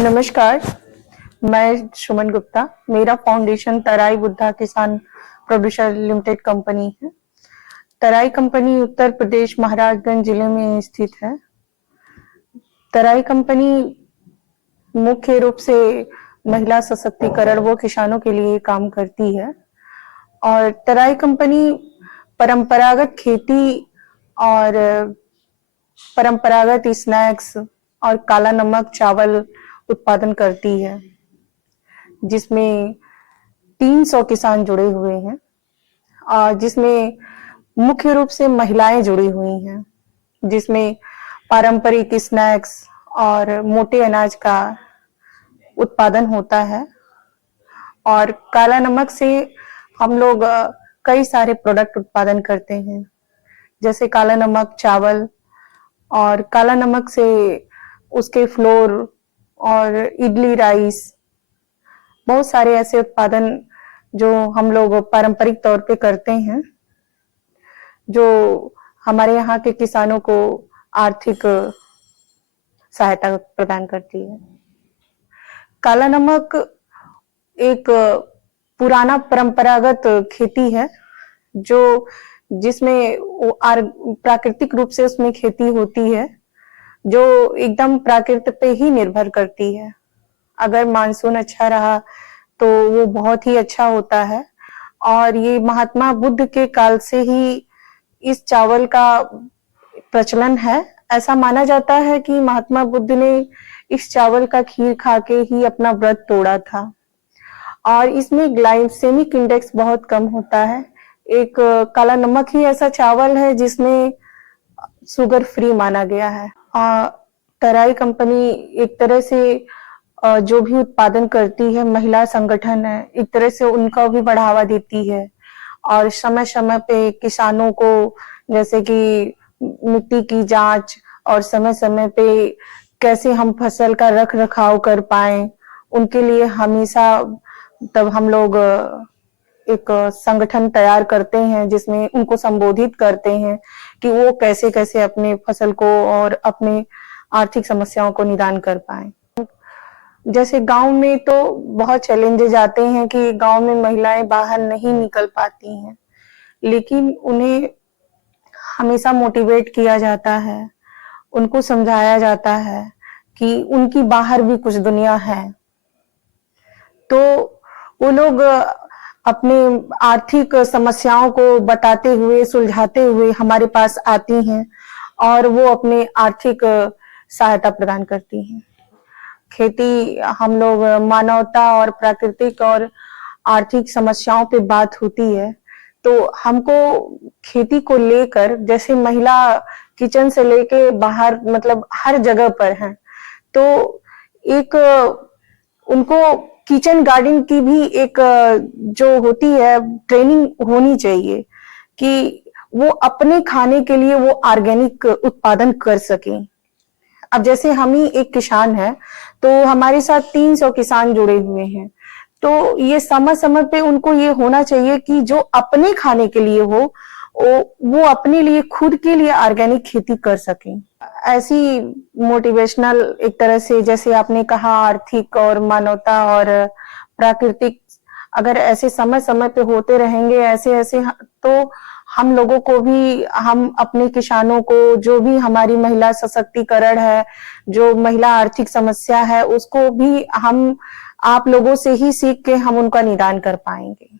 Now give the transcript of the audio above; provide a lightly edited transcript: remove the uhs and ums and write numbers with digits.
नमस्कार, मैं सुमन गुप्ता। मेरा फाउंडेशन तराई बुद्धा किसान प्रोड्यूसर लिमिटेड कंपनी है। तराई कंपनी उत्तर प्रदेश महाराजगंज जिले में स्थित है। तराई कंपनी मुख्य रूप से महिला सशक्तिकरण व किसानों के लिए काम करती है और तराई कंपनी परंपरागत खेती और परंपरागत स्नैक्स और काला नमक चावल उत्पादन करती है, जिसमें 300 किसान जुड़े हुए हैं और जिसमें मुख्य रूप से महिलाएं जुड़ी हुई हैं, जिसमें पारंपरिक स्नैक्स और मोटे अनाज का उत्पादन होता है। और काला नमक से हम लोग कई सारे प्रोडक्ट उत्पादन करते हैं, जैसे काला नमक चावल, और काला नमक से उसके फ्लोर और इडली राइस, बहुत सारे ऐसे उत्पादन जो हम लोग पारंपरिक तौर पे करते हैं, जो हमारे यहाँ के किसानों को आर्थिक सहायता प्रदान करती है। काला नमक एक पुराना परंपरागत खेती है, जो जिसमें प्राकृतिक रूप से उसमें खेती होती है, जो एकदम प्रकृति पे ही निर्भर करती है। अगर मानसून अच्छा रहा तो वो बहुत ही अच्छा होता है। और ये महात्मा बुद्ध के काल से ही इस चावल का प्रचलन है। ऐसा माना जाता है कि महात्मा बुद्ध ने इस चावल का खीर खा के ही अपना व्रत तोड़ा था। और इसमें ग्लाइसेमिक इंडेक्स बहुत कम होता है। एक काला नमक ही ऐसा चावल है जिसमें शुगर फ्री माना गया है। तराई कंपनी एक तरह से जो भी उत्पादन करती है, महिला संगठन है, एक तरह से उनका भी बढ़ावा देती है और समय समय पे किसानों को, जैसे कि मिट्टी की जांच और समय समय पे कैसे हम फसल का रख रखाव कर पाए, उनके लिए हमेशा तब हम लोग एक संगठन तैयार करते हैं, जिसमें उनको संबोधित करते हैं कि वो कैसे कैसे अपने फसल को और अपने आर्थिक समस्याओं को निदान कर पाए। जैसे गांव में तो बहुत चैलेंजेस आते हैं कि गांव में महिलाएं बाहर नहीं निकल पाती हैं, लेकिन उन्हें हमेशा मोटिवेट किया जाता है, उनको समझाया जाता है कि उनकी बाहर भी कुछ दुनिया है। तो वो लोग अपने आर्थिक समस्याओं को बताते हुए, सुलझाते हुए हमारे पास आती हैं और वो अपने आर्थिक सहायता प्रदान करती हैं। खेती हम लोग मानवता और प्राकृतिक और आर्थिक समस्याओं पे बात होती है, तो हमको खेती को लेकर, जैसे महिला किचन से लेके बाहर मतलब हर जगह पर है, तो एक उनको किचन गार्डन की भी एक जो होती है ट्रेनिंग होनी चाहिए कि वो अपने खाने के लिए वो ऑर्गेनिक उत्पादन कर सकें। अब जैसे हम ही एक किसान है, तो हमारे साथ 300 किसान जुड़े हुए हैं, तो ये समय समय पे उनको ये होना चाहिए कि जो अपने खाने के लिए हो, वो अपने लिए खुद के लिए ऑर्गेनिक खेती कर सकें। ऐसी मोटिवेशनल एक तरह से, जैसे आपने कहा, आर्थिक और मानवता और प्राकृतिक, अगर ऐसे समय समय पे होते रहेंगे ऐसे ऐसे, तो हम लोगों को भी, हम अपने किसानों को, जो भी हमारी महिला सशक्तिकरण है, जो महिला आर्थिक समस्या है, उसको भी हम आप लोगों से ही सीख के हम उनका निदान कर पाएंगे।